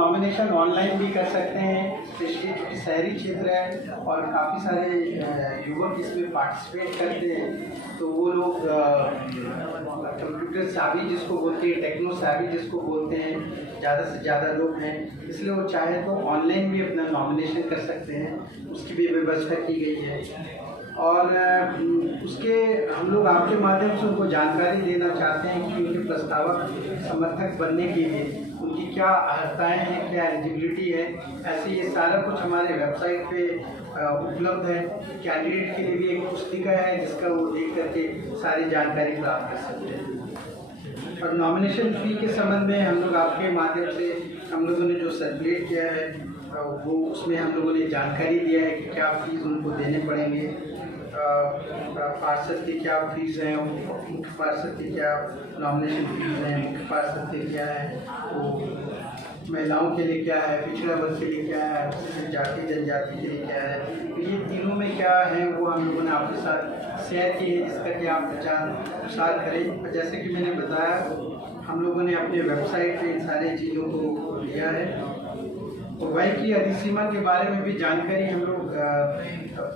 Nomination online भी कर सकते हैं, स्पेशली क्योंकि शहरी क्षेत्र है और काफ़ी सारे युवक इसमें पार्टिसिपेट करते हैं। तो वो लोग कंप्यूटर savvy जिसको बोलते हैं, टेक्नो savvy जिसको बोलते हैं, ज़्यादा से ज़्यादा लोग हैं, इसलिए वो चाहे तो ऑनलाइन भी अपना नॉमिनेशन कर सकते हैं, उसकी भी व्यवस्था की गई है। और उसके हम लोग आपके माध्यम से उनको जानकारी देना चाहते हैं कि उनके प्रस्तावक समर्थक बनने के लिए उनकी क्या अर्हताएँ हैं, क्या एलिजिबिलिटी है। ऐसे ये सारा कुछ हमारे वेबसाइट पे उपलब्ध है। कैंडिडेट के लिए भी एक पुस्तिका है जिसका वो देख करके सारी जानकारी प्राप्त कर सकते हैं। और नॉमिनेशन फ़ी के संबंध में हम लोग आपके माध्यम से हम लोगों ने जो सर्कुलेट किया है वो उसमें हम लोगों ने जानकारी दिया है कि क्या फ़ीस उनको देने पड़ेंगे, पार्षद की क्या फीस है, मुख्य पार्षद की क्या नॉमिनेशन फीस है, मुख्य पार्षद की क्या है, वो महिलाओं के लिए क्या है, पिछड़ा वर्ग के लिए क्या है, जाति जनजाति के लिए क्या है। तो ये तीनों में क्या है वो हम लोगों ने आपके साथ शेयर की है, जिसका कि आप प्रचार प्रसार करें। जैसे कि मैंने बताया, हम लोगों ने अपने वेबसाइट पे इन सारी चीज़ों को दिया है। तो वही की अधिसीमा के बारे में भी जानकारी हम लोग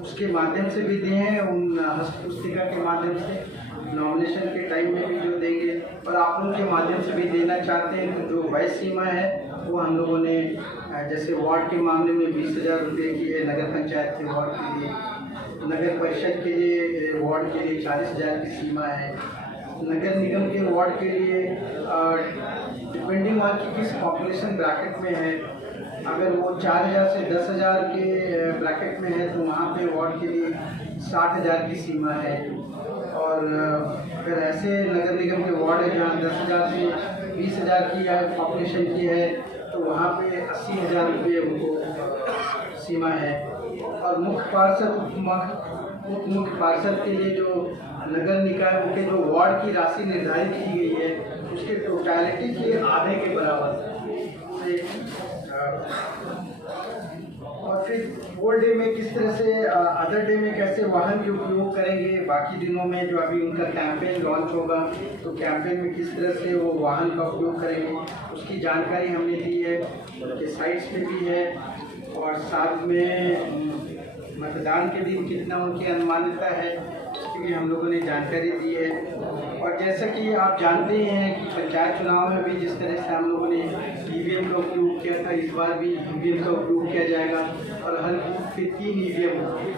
उसके माध्यम से भी दिए हैं, उन हस्त पुस्तिका के माध्यम से नॉमिनेशन के टाइम में भी जो देंगे, और आप लोगों के माध्यम से भी देना चाहते हैं। तो जो वही सीमा है वो हम लोगों ने जैसे वार्ड के मामले में 20,000 रुपये की है, नगर पंचायत के वार्ड के लिए, नगर परिषद के लिए वार्ड के लिए 40,000 की सीमा है, नगर निगम के वार्ड के लिए डिपेंडिंग ऑन कि किस पॉपुलेशन ब्रैकेट में है, अगर वो 4,000 से 10,000 के ब्रैकेट में है तो वहाँ पे वार्ड के लिए 60,000 की सीमा है। और अगर ऐसे नगर निगम के वार्ड है जहाँ 10,000 से 20,000 की पॉपुलेशन की है तो वहाँ पे 80,000 रुपये उनको सीमा है। और मुख्य पार्षद उप मुख्य पार्षद के लिए जो नगर निकाय उनके जो वार्ड की राशि निर्धारित की गई है उसके टोटलिटी के आधे के बराबर से। और फिर वोल डे में किस तरह से, अदर डे में कैसे वाहन के उपयोग करेंगे, बाकी दिनों में जो अभी उनका कैंपेन लॉन्च होगा तो कैंपेन में किस तरह से वो वाहन का उपयोग करेंगे उसकी जानकारी हमने दी है, उनके साइट्स पे भी है। और साथ में मतदान के दिन कितना उनकी अनुमानियता है उसकी भी हम लोगों ने जानकारी दी है। और जैसा कि आप जानते हैं कि पंचायत चुनाव में भी जिस तरह से हम लोगों ने ईवीएम का उपयोग किया था, इस बार भी ईवीएम का उपयोग किया जाएगा। और हर बूथ पे 3 ईवीएम होंगे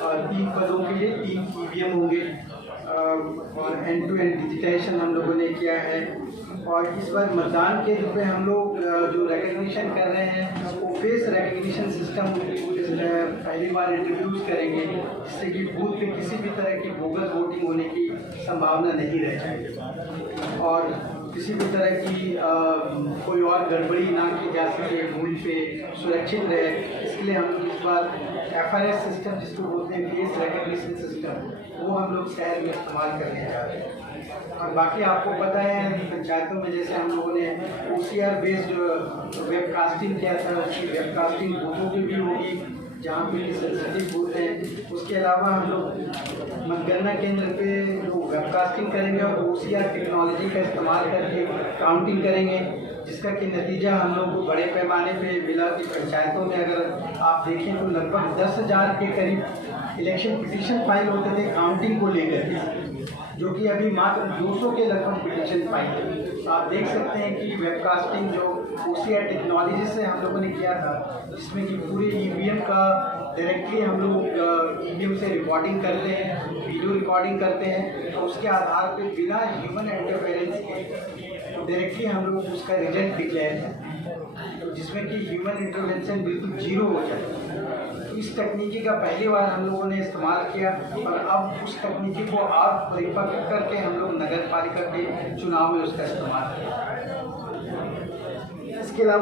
और 3 पदों के लिए 3 ईवीएम होंगे। और एंड टू एंड डिजिटाइजेशन हम लोगों ने किया है। और इस बार मतदान के रूप में हम लोग जो रिकग्निशन कर रहे हैं वो फेस रिकग्निशन सिस्टम पहली बार इंट्रोड्यूस करेंगे, जिससे कि बूथ पे किसी भी तरह की बोगस वोटिंग होने की संभावना नहीं रह जाएगी और किसी भी तरह की कोई और गड़बड़ी ना की जा सके, बूथ पे सुरक्षित रहे। इसलिए हम लोग इस बार FRS सिस्टम जिसको बोलते हैं फेस रिकग्निशन सिस्टम, वो हम लोग शहर में इस्तेमाल करने जा रहे हैं। और बाकी आपको पता है पंचायतों में जैसे हम लोगों ने OCR बेस्ड वेबकास्टिंग किया था, उसकी वेबकास्टिंग बूथों की भी होगी जहाँ पे सेंसिटिव बूथ है। उसके अलावा हम लोग मतगणना केंद्र पे जो वेबकास्टिंग करेंगे और OCR टेक्नोलॉजी का इस्तेमाल करके काउंटिंग करेंगे, जिसका कि नतीजा हम लोग को बड़े पैमाने पे मिला कि पंचायतों में अगर आप देखें तो लगभग 10,000 के करीब इलेक्शन पिटीशन फाइल होते थे काउंटिंग को लेकर के, जो कि अभी मात्र 200 के लगभग पिटीशन फाइल है। तो आप देख सकते हैं कि वेबकास्टिंग जो OCR टेक्नोलॉजी से हम लोगों ने किया था, जिसमें कि पूरे ईवीएम का डायरेक्टली हम लोग ईवीएम से रिकॉर्डिंग करते हैं, वीडियो रिकॉर्डिंग करते हैं, तो उसके आधार पर बिना ह्यूमन इंटरफेरेंस के डायरेक्टली हम लोग उसका रिजल्ट डिक्लेयर करते हैं, तो जिसमें कि ह्यूमन इंटरवेंशन बिल्कुल जीरो हो जाता है। तो इस तकनीकी का पहली बार हम लोगों ने इस्तेमाल किया और अब उस तकनीकी को और परिपक्व करके हम लोग नगर पालिका के चुनाव में उसका इस्तेमाल करें। इसके अलावा